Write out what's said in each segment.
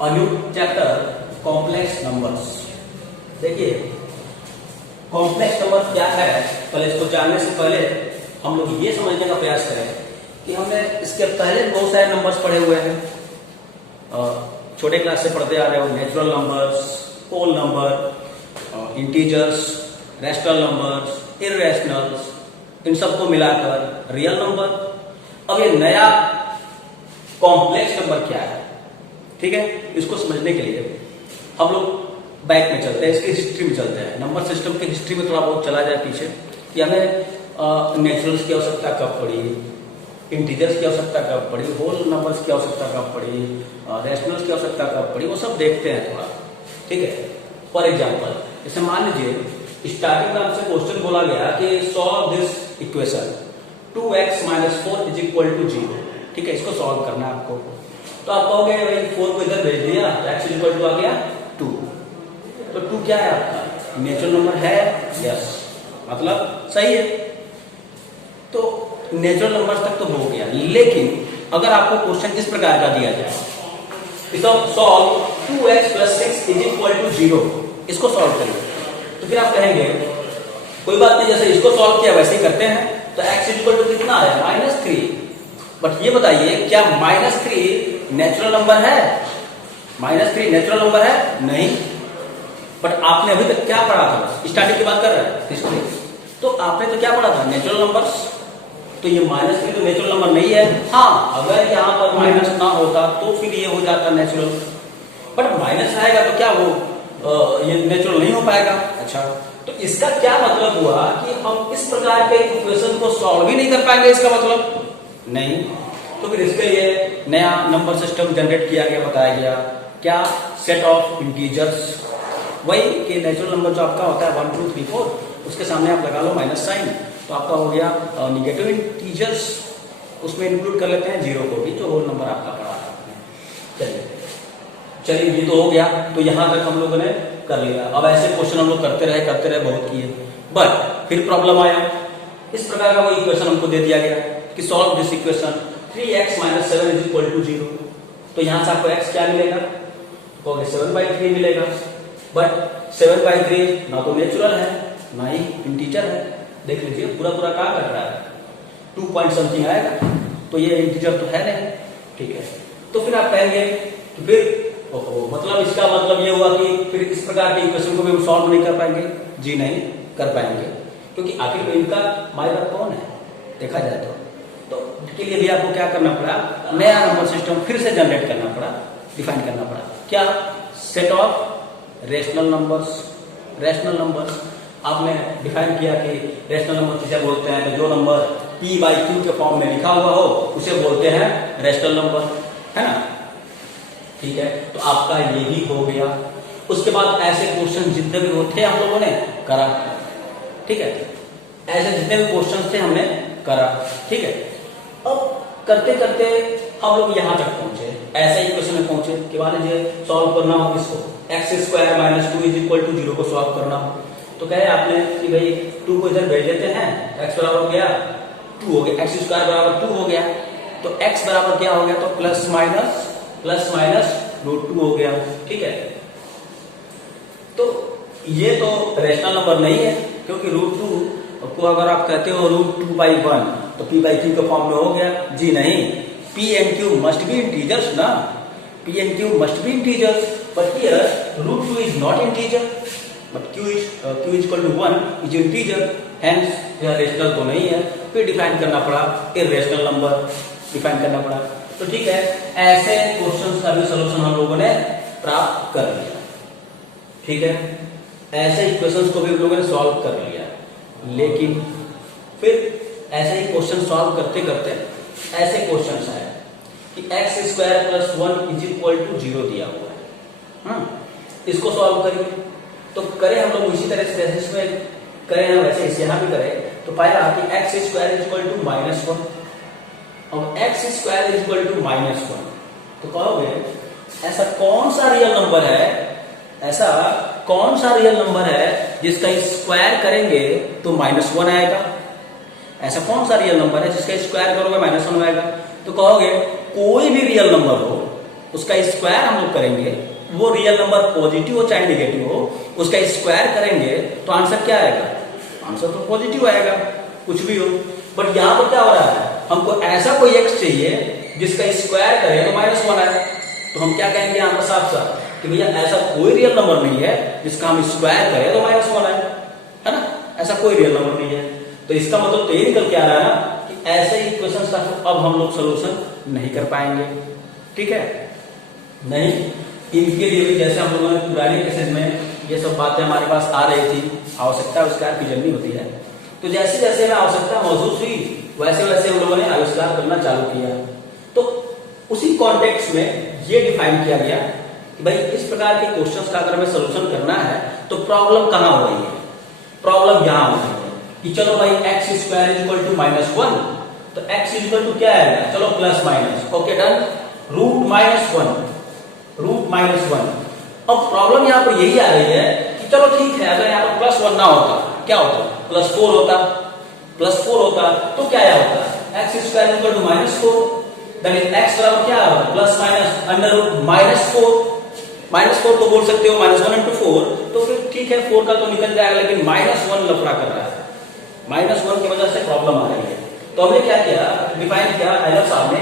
A new chapter, complex numbers. देखिए complex number क्या है, पहले इसको जानने से पहले हम लोग ये समझने का प्रयास करें कि हमने इसके पहले बहुत सारे नंबर्स पढ़े हुए हैं, छोटे क्लास से पढ़ते आ रहे हो। Natural numbers, whole number, integers, rational numbers, irrationals, इन सबको मिलाकर रियल नंबर। अब ये नया कॉम्प्लेक्स नंबर क्या है, ठीक है, इसको समझने के लिए हम लोग बैक में चलते हैं, इसकी हिस्ट्री में चलते हैं। नंबर सिस्टम की हिस्ट्री में थोड़ा बहुत चला जाए पीछे कि हमें नेचुरल्स की आवश्यकता कब पड़ी, इंटीजर्स की आवश्यकता कब पड़ी, होल नंबर्स की आवश्यकता कब पड़ी, रैशनल्स की आवश्यकता कब पड़ी, वो सब देखते हैं थोड़ा, ठीक है। फॉर एग्जाम्पल, जैसे मान लीजिए स्टार्टिंग में हमसे क्वेश्चन बोला गया कि सॉल्व दिस इक्वेशन 2x - 4 = 0, ठीक है, इसको सॉल्व करना है आपको। तो आप कहोगे भाई 4 को इधर भेज दिया, x = आ गया 2। तो 2 क्या है आपका नेचुरल नंबर है, यस, मतलब सही है। तो नेचुरल नंबर तक तो हो गया, लेकिन अगर आपको क्वेश्चन इस प्रकार का दिया जाए, सॉल्व 2x + 6 = 0, इसको सॉल्व करिए, तो फिर आप कहेंगे कोई बात नहीं, जैसे इसको सॉल्व किया वैसे ही करते हैं। तो x = कितना है -3। बट ये बताइए क्या -3 नेचुरल नंबर है? -3 नेचुरल नंबर है? नहीं। बट आपने अभी तक क्या पढ़ा था, स्टार्टिंग की बात कर रहे हैं हिस्ट्री, तो आपने तो क्या पढ़ा था, नेचुरल नंबर्स। तो ये -3 तो नेचुरल नंबर नहीं है। हाँ, अगर यहाँ पर माइनस ना होता तो फिर ये हो जाता नेचुरल, बट माइनस आएगा तो क्या वो ये नेचुरल नहीं हो पाएगा। अच्छा, तो इसका क्या मतलब हुआ कि हम इस प्रकार के इक्वेशन को सॉल्व ही नहीं कर पाएंगे, इसका मतलब नहीं। तो फिर इसके लिए नया नंबर सिस्टम जनरेट किया गया, बताया गया क्या, सेट ऑफ इंटीजर्स। वही कि नेचुरल नंबर जो आपका होता है 1 2 3 4, उसके सामने आप लगा लो माइनस साइन, तो आपका हो गया निगेटिव इंटीजर्स। उसमें इंक्लूड कर लेते हैं 0 को भी, जो होल नंबर आपका पढ़ा था। चलिए ये तो हो गया। तो यहां तक हम लोगों ने कर लिया। अब ऐसे क्वेश्चन हम लोग करते रहे बहुत किए, बट फिर प्रॉब्लम आया। इस प्रकार का कोई इक्वेशन हमको दे दिया गया कि सॉल्व दिस इक्वेशन 3x - 7 = 0। तो यहां से आपको x क्या मिलेगा, तो 7/3 मिलेगा। बट 7/3 ना तो नेचुरल है ना ही इंटीजर है। देख लीजिए पूरा क्या कर रहा है, 2 पॉइंट समथिंग आएगा, तो ये इंटीजर तो है नहीं, ठीक है। तो फिर आप कहेंगे तो फिर मतलब इसका मतलब ये हुआ कि फिर इस प्रकार के इक्वेशन को भी हम सॉल्व नहीं कर पाएंगे। जी नहीं कर पाएंगे, क्योंकि आखिर इनका माई बाप कौन है देखा जाए तो इसके लिए भी आपको क्या करना पड़ा, नया नंबर सिस्टम फिर से जनरेट करना पड़ा, डिफाइन करना पड़ा। क्या, set of rational numbers. Rational numbers आपने डिफाइन किया कि रेशनल नंबर किसे बोलते हैं, तो जो नंबर p/q के फॉर्म में लिखा हुआ हो उसे बोलते हैं रेशनल नंबर, है ना, ठीक है। तो आपका ये भी हो गया। उसके बाद ऐसे क्वेश्चन जितने भी होते हम लोगों ने करा, ठीक है, ऐसे जितने भी क्वेश्चन थे हमने करा, ठीक है। अब करते करते हम लोग यहां तक पहुंचे, ऐसे ही क्वेश्चन में पहुंचे कि मान लीजिए सॉल्व करना हो इसको, x² - 2 = 0 को सॉल्व करना हो। तो कहे आपने कि भाई 2 को इधर भेज देते हैं, x बराबर हो गया 2 हो गया, x² बराबर 2 हो गया, तो x बराबर क्या हो गया, तो प्लस माइनस √2 हो गया, ठीक है। तो ये तो रेशनल नंबर नहीं है, क्योंकि √2 को अगर आप कहते हो √2/1 तो p/q के फॉर्म में हो गया। जी नहीं, p and q must be integers ना, p and q must be integers, but here √2 is not integer, but q = 1 is integer, hence यह रेशनल तो नहीं है। फिर डिफाइन करना पड़ा, इररेशनल नंबर डिफाइन करना पड़ा। तो ठीक है, ऐसे क्वेश्चंस का भी सॉल्यूशन हम लोगों ने प्राप्त कर लिया, ठीक है। ऐसे इक्वेशंस को भी हम लोगों ने सॉल्व कर लिया, लेकिन फिर ऐसे ही क्वेश्चन सॉल्व करते करते ऐसे क्वेश्चंस आए कि x² + 1 = 0 दिया हुआ है, इसको सॉल्व करिए। तो करें हम लोग इसी तरह से जैसे इसमें करें हैं वैसे इस यहां भी करें, तो पाया कि x² = -1 और x² = -1। तो कहोगे ऐसा कौन सा रियल नंबर है, ऐसा कौन सा रियल नंबर है जिसका स्क्वायर करेंगे तो -1 आएगा? ऐसा कौन सा रियल नंबर है जिसका स्क्वायर करोगे -1 आएगा? तो कहोगे कोई भी रियल नंबर हो, उसका स्क्वायर हम लोग करेंगे, वो रियल नंबर पॉजिटिव हो चाहे नेगेटिव हो, उसका स्क्वायर करेंगे तो आंसर क्या आएगा? आंसर तो पॉजिटिव आएगा, कुछ भी हो। बट यहाँ पर क्या हो रहा है, हमको ऐसा कोई एक्स चाहिए जिसका स्क्वायर करें तो -1 आए। तो हम क्या कहेंगे यहाँ पर साफ साफ कि भैया ऐसा कोई रियल नंबर नहीं है जिसका हम स्क्वायर करें तो -1 आए, है ना? ऐसा कोई रियल नंबर नहीं है। तो इसका मतलब तो ये निकल के आ रहा है ना कि ऐसे इक्वेशंस का तो अब हम लोग सोल्यूशन नहीं कर पाएंगे, ठीक है? नहीं, इनके लिए भी जैसे हम लोगों ने पुराने केसेस में ये सब बातें हमारे पास आ रही थी, आवश्यकता आविष्कार की जर्नी होती है, तो जैसे जैसे हमें आवश्यकता महसूस हुई वैसे वैसे हम लोगों ने आविष्कार करना चालू किया। तो उसी कॉन्टेक्स्ट में ये डिफाइन किया गया कि भाई इस प्रकार के क्वेश्चंस का अगर हमें सोल्यूशन करना है तो प्रॉब्लम कहाँ हो रही है? प्रॉब्लम यहाँ हो रही है कि चलो भाई x स्क्वायर इक्वल टू -1, तो x इक्वल टू क्या आएगा? चलो plus minus, okay done, root minus one. अब प्रॉब्लम यहाँ पर यही आ रही है कि चलो ठीक है, अगर यहाँ पर +1 ना होता क्या होता? +4 होता, +4 होता तो क्या होता? x square equal to -4, that is x बराबर क्या होगा? प्लस माइनस अंडर रूट -4 तो बोल सकते हो -1 into 4, तो फिर ठीक है 4 का तो निकल जाएगा, लेकिन -1 लफड़ा कर रहा है, -1 की वजह से प्रॉब्लम आ रही है। तो हमने क्या किया, डिफाइन किया आइलर साहब ने,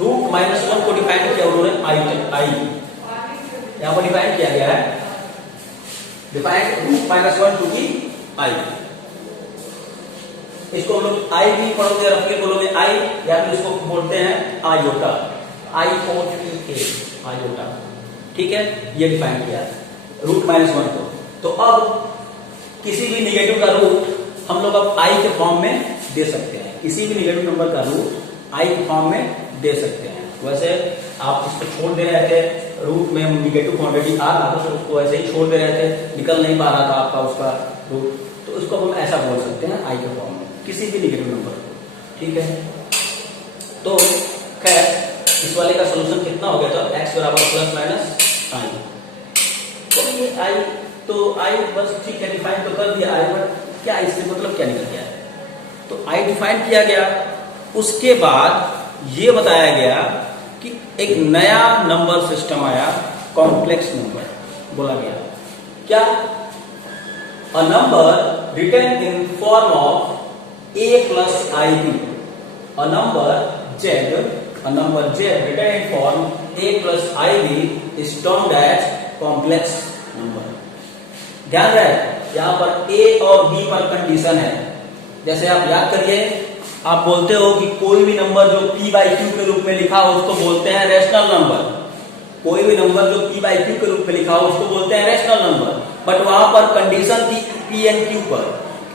रूट -1 को डिफाइन किया उन्होंने आई, यहां पर डिफाइन किया गया है, डिफाइन रूट -1 टू दी आई। इसको हम लोग आई भी पढ़ोगे, रफ के बोलोगे आई, या फिर इसको बोलते हैं आयोटा, IOTA, आयोटा, ठीक है? ये डिफाइन किया रूट -1 को। तो अब किसी भी निगेटिव का रूट हम लोग अब आई के फॉर्म में दे सकते हैं, किसी भी निगेटिव नंबर का रूट आई के फॉर्म में दे सकते हैं। वैसे आप इसको छोड़ दे रहे थे, रूट में निगेटिव ऑलरेडी आ रहा था तो उसको ऐसे ही छोड़ दे रहे थे, निकल नहीं पा रहा था आपका उसका रूट, तो इसको हम ऐसा बोल सकते हैं आई के फॉर्म में, किसी भी निगेटिव नंबर को, ठीक है? तो खैर इस वाले का सोल्यूशन कितना हो गया था? x बराबर प्लस माइनस आई। तो ये आई, तो आई बस ठीक है डिफाइन तो कर दिया आई, बट क्या इससे मतलब क्या निकल गया? तो आई डिफाइन किया गया, उसके बाद ये बताया गया कि एक नया नंबर सिस्टम आया, कॉम्प्लेक्स नंबर बोला गया। क्या? A number written in form of a plus ib, a number z written in form a plus ib is termed as complex number। ध्यान रहे यहाँ पर a और b पर कंडीशन है। जैसे आप याद करिए, आप बोलते हो कि कोई भी नंबर जो p/q के रूप में लिखा हो उसको बोलते हैं रेशनल नंबर, कोई भी नंबर जो p/q के रूप में लिखा हो उसको बोलते हैं रेशनल नंबर। बट वहां पर कंडीशन थी p and q पर,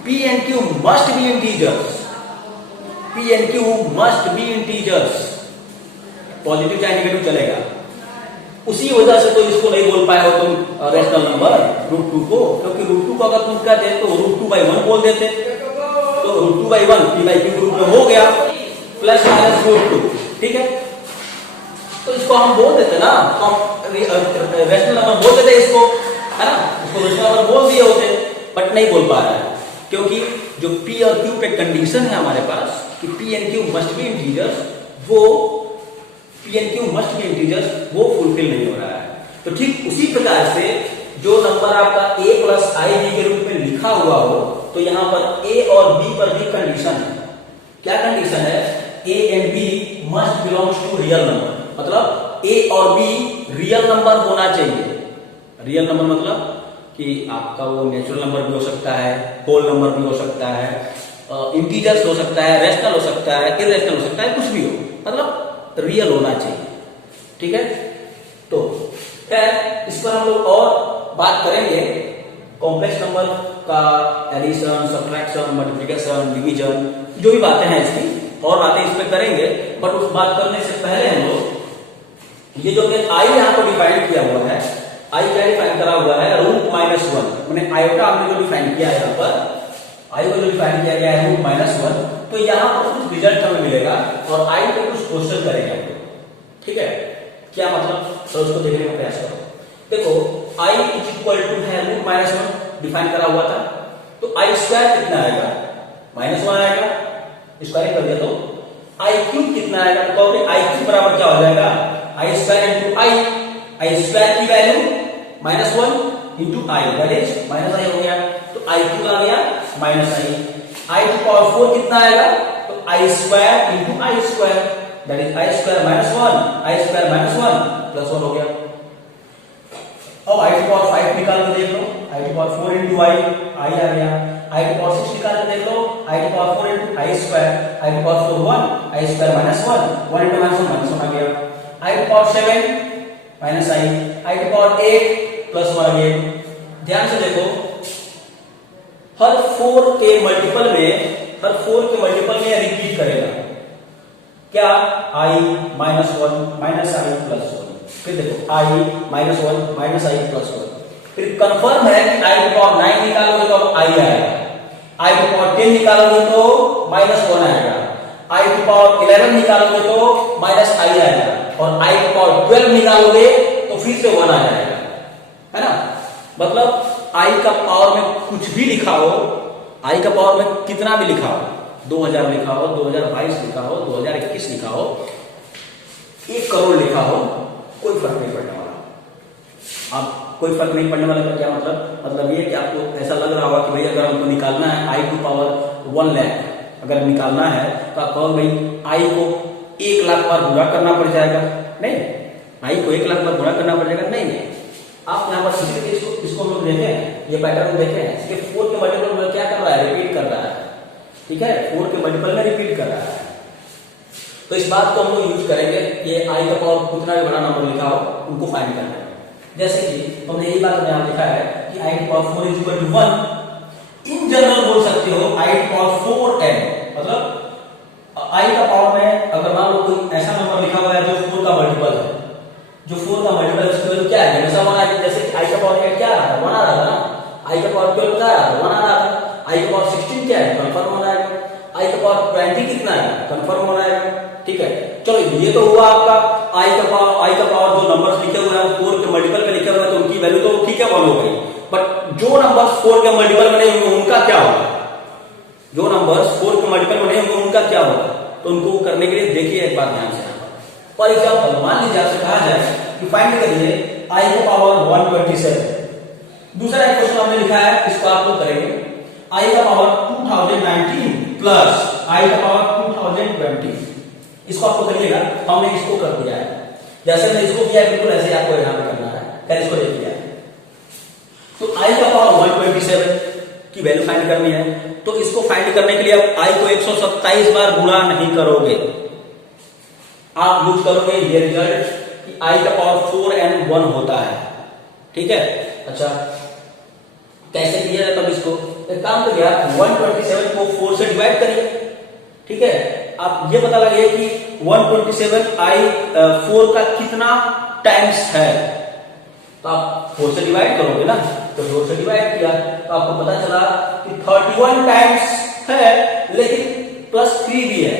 P and Q must be integers, P and Q must be integers, positive चाहे नेगेटिव चलेगा। उसी वजह से तो इसको नहीं बोल पाए हो तुम रेशनल नंबर √2 को, क्योंकि √2 को अगर तुम कहते तो √2/1 बोल देते, तो √2/1 p/q के रूप में हो गया, प्लस माइनस √2, ठीक है? तो इसको हम बोल देते ना, रेशनल नंबर बोल देते इसको, है ना? इसको रेशनल नंबर बोल दिए होते, बट नहीं बोल पा रहा है क्योंकि जो P और Q पे कंडीशन है हमारे पास कि P and Q must be integers, वो P and Q must be integers वो फुलफिल नहीं हो रहा है। तो ठीक उसी प्रकार से जो नंबर आपका a plus ib के रूप में लिखा हुआ हो, तो यहां पर a और b पर भी कंडीशन है। क्या कंडीशन है? a and b must belongs to real number, मतलब a और b रियल नंबर होना चाहिए। रियल नंबर मतलब कि आपका वो नेचुरल नंबर भी हो सकता है, होल नंबर भी हो सकता है, इंटीजर्स हो सकता है, रेशनल हो सकता है, इरेशनल हो सकता है, कुछ भी हो, मतलब रियल होना चाहिए, ठीक है? तो खैर इस पर हम लोग और बात करेंगे, कॉम्प्लेक्स नंबर का एडिशन, सब्ट्रैक्शन, मल्टीप्लिकेशन, डिवीजन, जो भी बातें हैं इसकी और बातें इस पर करेंगे। बट उस बात करने से पहले हम लोग ये जो आई यहाँ पर डिफाइन किया हुआ है, आई क्या डिफाइन करा हुआ है? √-1, मैंने आयोटा हमने जो डिफाइन किया है यहाँ पर, आई को जो डिफाइन किया गया है √-1, तो यहाँ पर कुछ रिजल्ट हमें मिलेगा और आई पे कुछ क्वेश्चन करेंगे, ठीक है? क्या मतलब? तो उसको देखने का प्रयास करो। देखो आई इज इक्वल टू है √-1 डिफाइन करा हुआ था, तो आई स्क्वायर कितना आएगा? -1 आएगा, स्क्वायर कर दिया तो आई क्यूब कितना आएगा? तो कहोगे आई क्यूब बराबर क्या हो जाएगा? आई स्क्वायर इंटू आई स्क्वायर की value -1 into I that is -i हो गया, तो आई क्यूब आ गया -i, आई टू पावर 4 कितना आएगा, तो I square into I square that is I square -1, I square -1 plus 1 हो गया। अब आई टू पावर 5 निकाल के देख लो, I to power 4 into I आ गया, आई टू पावर 6 निकाल के देख लो, I to power 4 into I square, I to power 4 1, I square -1 into -1 आ गया, I to power 7 I to power 8 plus 1 आ गया। ध्यान से देखो, हर 4 के मल्टीपल में रिपीट करेगा क्या, i -1 -i प्लस 1, फिर देखो i -1 -i प्लस 1, फिर कंफर्म है कि i टू पावर 9 निकालोगे तो i आएगा, i टू पावर 10 निकालोगे तो -1 आएगा, i टू पावर 11 निकालोगे तो -i आएगा, और i टू पावर 12 निकालोगे तो फिर से 1 आ जाएगा, है ना। मतलब i का पावर में कुछ भी लिखा हो, i का पावर में कितना भी लिखा हो, 2000 लिखा हो, 2022 लिखा हो, 2021 लिखा हो, 1 करोड़ लिखा हो, कोई फर्क नहीं पड़ने वाला। अब कोई फर्क नहीं पड़ने वाला का क्या मतलब ये कि आपको ऐसा लग रहा होगा कि भाई अगर हमको निकालना है i टू पावर 1 लाख अगर निकालना है तो आप कहो भाई i को 1 लाख बार गुणा करना पड़ जाएगा, नहीं, i को 1 लाख बार गुणा करना पड़ जाएगा, नहीं। आप यहाँ पर इसको हम लोग देखें, ये पैटर्न देखें, इसके 4 के मल्टीपल में क्या कर रहा है, रिपीट कर रहा है, ठीक है, 4 के मल्टीपल में रिपीट कर रहा है। तो इस बात को हम लोग यूज करेंगे, ये i का पावर कितना भी बड़ा नंबर लिखा हो उनको फाइंड करना है। जैसे कि हमने यही बात यहाँ लिखा है कि i to power 4 is equal to 1, in general बोल सकते हो i टू पावर 4n, मतलब i का पावर में अगर मान लो कोई ऐसा नंबर लिखा हुआ है जो 4 का मल्टीपल है, जो 4 का मल्टीपल है उसकी वैल्यू क्या है, हमेशा 1 आएगी, जैसे i का पावर क्या आ रहा है, 1 आ रहा था ना, i का पावर 12 क्या आ रहा था, 1 आ रहा था, i का पावर 16 क्या है, कंफर्म होना है, i का पावर 20 कितना है, कंफर्म होना है, ठीक है। चलो ये तो हुआ आपका i का पावर जो नंबर्स लिखे हुए हैं 4 के मल्टीपल में लिखे हुए हैं तो उनकी वैल्यू तो ठीक है 1 हो गई, बट जो नंबर्स 4 के मल्टीपल में नहीं होंगे उनका क्या होगा, जो नंबर्स 4 के मल्टीपल में नहीं होंगे उनका क्या होगा, तो उनको करने के लिए देखिए एक बात ध्यान से। फॉर एग्जाम्पल मान लीजिए आपसे कहा जाए कि फाइंड करिए i का पावर 127, दूसरा एक क्वेश्चन हमने लिखा है, इसको आप लोग करेंगे i का पावर 2019 प्लस i का पावर 2020, इसको आपको करिएगा, हमने इसको कर दिया है, जैसे मैंने इसको किया बिल्कुल ऐसे आपको यहाँ पे करना है, पहले इसको देख लिया है। तो i का पावर 127 की वैल्यू फाइंड करनी है, तो इसको फाइंड करने के लिए आप i को 127 बार गुणा नहीं करोगे, आप यूज करोगे ये रिजल्ट कि i का पावर 4n1 होता है, ठीक है। अच्छा कैसे किया जाए, तब इसको एक काम करिए, आप 127 को 4 से डिवाइड करिए, ठीक है। आप ये पता लगे कि 127 i 4 का कितना टाइम्स है, तो आप 4 से डिवाइड करोगे ना, तो 4 से डिवाइड किया तो आपको पता चला कि 31 टाइम्स है, लेकिन प्लस 3 भी है,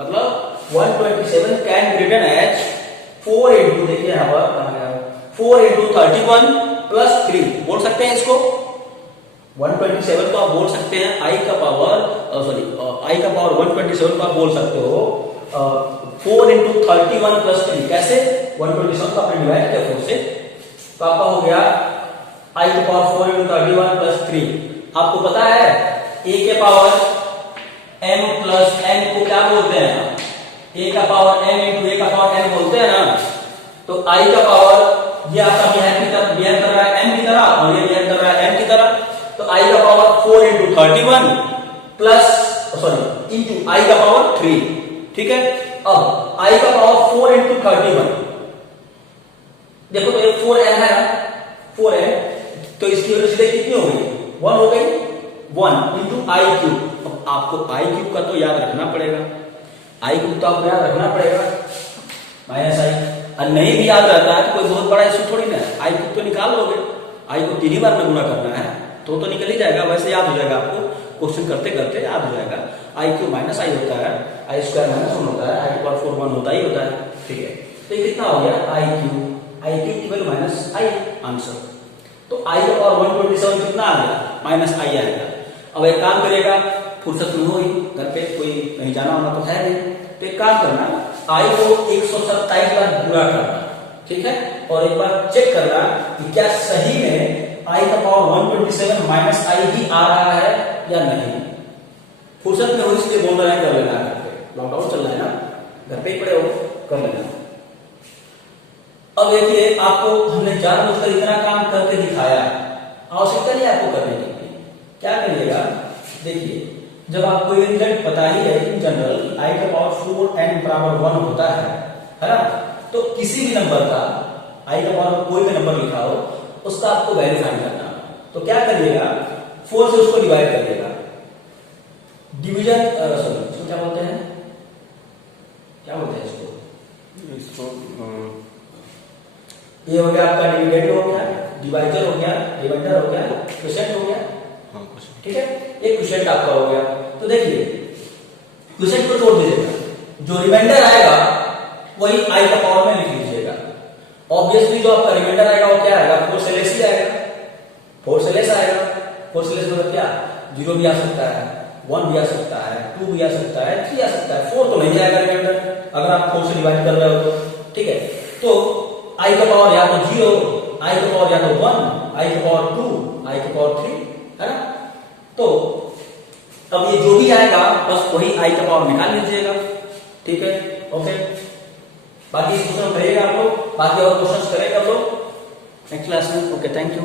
मतलब 127 can be written as 4 into, देखिए यहाँ पर 4 इंटू 31 प्लस 3 बोल सकते हैं इसको, 127 को आप बोल सकते हैं i का पावर i का पावर 127 को आप बोल सकते हो 4 इंटू 31 प्लस 3, कैसे 127 को आपने डिवाइड किया 4 से, तो आपका हो गया i का पावर 4 इंटू 31 प्लस 3। आपको पता है a के पावर m प्लस n को क्या बोलते हैं, a का पावर m इंटू a का पावर n बोलते हैं ना, तो i का पावर ये आपका बिहेव कर रहा है m की तरह और ये बिहेव कर रहा है m की तरह, तो i का power 4 into 31 plus into i का पावर 3, ठीक है। अब i का पावर 4 इंटू 31, देखो तो ये 4n है, 4n, तो इसकी वजह से कितनी हो गई, 1 हो गई, 1 इंटू i क्यूब। अब आपको i क्यूब का तो याद रखना पड़ेगा, i क्यूब तो आपको याद रखना पड़ेगा, माइनस i, और नहीं भी याद रहता है तो कोई बहुत बड़ा इशू थोड़ी ना है, i क्यूब तो निकाल लोगे, i को 3 ही बार में गुणा करना है तो निकल ही जाएगा, वैसे याद हो जाएगा, आपको क्वेश्चन करते करते याद हो जाएगा। i क्यूब माइनस i होता है, i स्क्वायर माइनस 1 होता है, i की पावर 4 1 होता ही होता है, ठीक है। तो ये कितना हो गया i क्यूब की वैल्यू माइनस i आंसर, तो i का पावर 127 कितना आ गया, माइनस i आएगा। अब एक काम करिएगा, फुर्सत नहीं हुई घर पे कोई नहीं जाना होना तो है नहीं, तो एक काम करना, आई को 127 बार गुणा करना, ठीक है, और एक बार चेक करना कि क्या सही में आई का पावर 127 माइनस आई ही आ रहा है या नहीं। फुर्सत में हो इसलिए बोल रहे हैं, कर लेना है, लॉकडाउन चल रहा है ना, घर पे ही पड़े हो, कर लेना। अब देखिए आपको हमने जानबूझकर इतना काम करके दिखाया, आवश्यकता नहीं आपको करने की। क्या करिएगा, देखिए जब आपको ये रिजल्ट पता ही है इन जनरल आई का पावर 4n बराबर 1 होता है ना, तो किसी भी नंबर का आई का पावर कोई भी नंबर लिखा हो उसका आपको वैल्यू फाइंड करना। तो क्या करिएगा, 4 से उसको डिवाइड करिएगा, डिवीजन सॉरी इसको क्या बोलते हैं, क्या बोलते हैं इसको ये हो गया आपका डिविडेंड हो गया, डिवाइजर हो गया, रिमाइंडर हो गया, क्वोशिएंट हो गया, ठीक है, ये क्वोशिएंट आपका हो गया। तो देखिए क्वोशिएंट को छोड़ दीजिएगा, जो रिमाइंडर आएगा वही आई का पावर में लिख लीजिएगा। ऑब्वियसली जो आपका रिमाइंडर आएगा वो क्या आएगा, 4 से लेस ही आएगा, 4 से लेस आएगा। 4 से लेस मतलब क्या, 0 भी आ सकता है, 1 भी आ सकता है, 2 भी आ सकता है, 3 आ सकता है, 4 तो नहीं आएगा रिमाइंडर अगर आप 4 से डिवाइड कर रहे हो तो, ठीक है। तो आई का पावर या तो 0, आई का पावर या तो 1, आई का पावर 2, आई का पावर 3, है ना। तो अब ये जो भी आएगा बस वही आई का पावर निकाल लीजिएगा, ठीक है, ओके। बाकी क्वेश्चन करिएगा आप लोग, बाकी और क्वेश्चन करेंगे आप लोग नेक्स्ट क्लास में, ओके, थैंक यू।